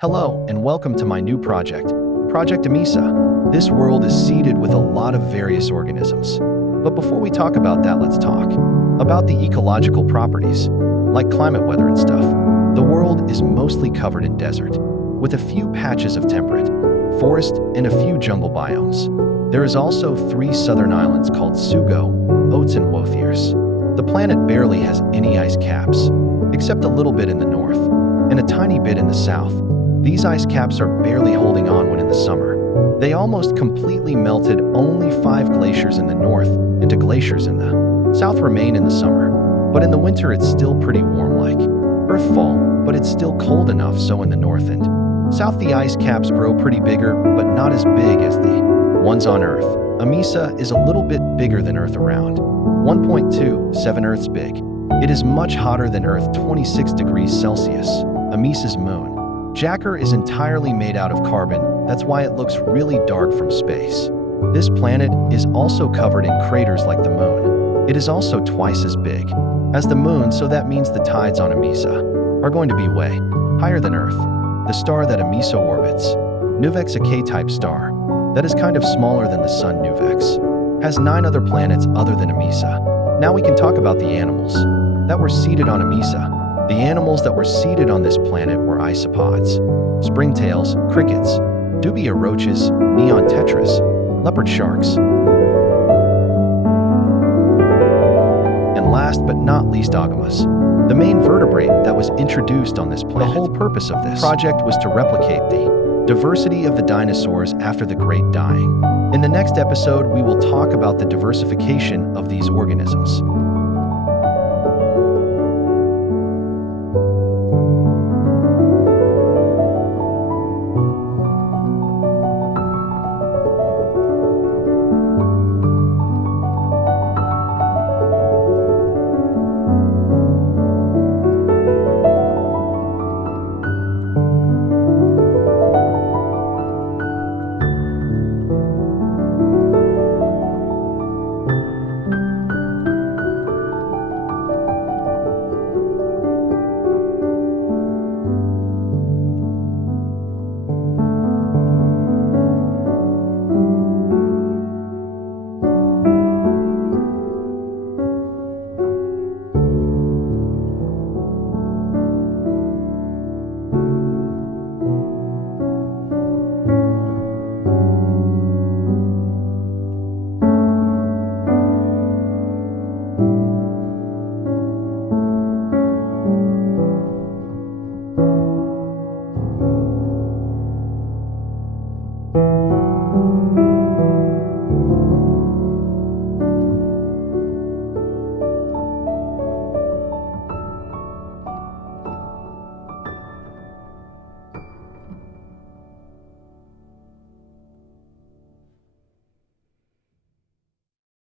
Hello, and welcome to my new project, Project Amisa. This world is seeded with a lot of various organisms. But before we talk about that, let's talk about the ecological properties, like climate, weather, and stuff. The world is mostly covered in desert, with a few patches of temperate forest and a few jungle biomes. There is also 3 southern islands called Sugo, Oats, and Wothiers. The planet barely has any ice caps, except a little bit in the north and a tiny bit in the south. These ice caps are barely holding on when in the summer. They almost completely melted. Only 5 glaciers in the north and 2 glaciers in the south remain in the summer. But in the winter it's still pretty warm, like Earthfall, but it's still cold enough so in the north and south the ice caps grow pretty bigger, but not as big as the ones on Earth. Amisa is a little bit bigger than Earth, around 1.27 Earth's big. It is much hotter than Earth, 26 degrees Celsius. Amisa's moon, Jacker, is entirely made out of carbon. That's why it looks really dark from space. This planet is also covered in craters like the moon. It is also twice as big as the moon, so that means the tides on Amisa are going to be way higher than Earth. The star that Amisa orbits, Nuvex, a K-type star that is kind of smaller than the sun. Nuvex has 9 other planets other than Amisa. Now we can talk about the animals that were seeded on Amisa. The animals that were seeded on this planet were isopods, springtails, crickets, dubia roaches, neon tetras, leopard sharks, and last but not least, agamas, the main vertebrate that was introduced on this planet. The whole purpose of this project was to replicate the diversity of the dinosaurs after the Great Dying. In the next episode, we will talk about the diversification of these organisms.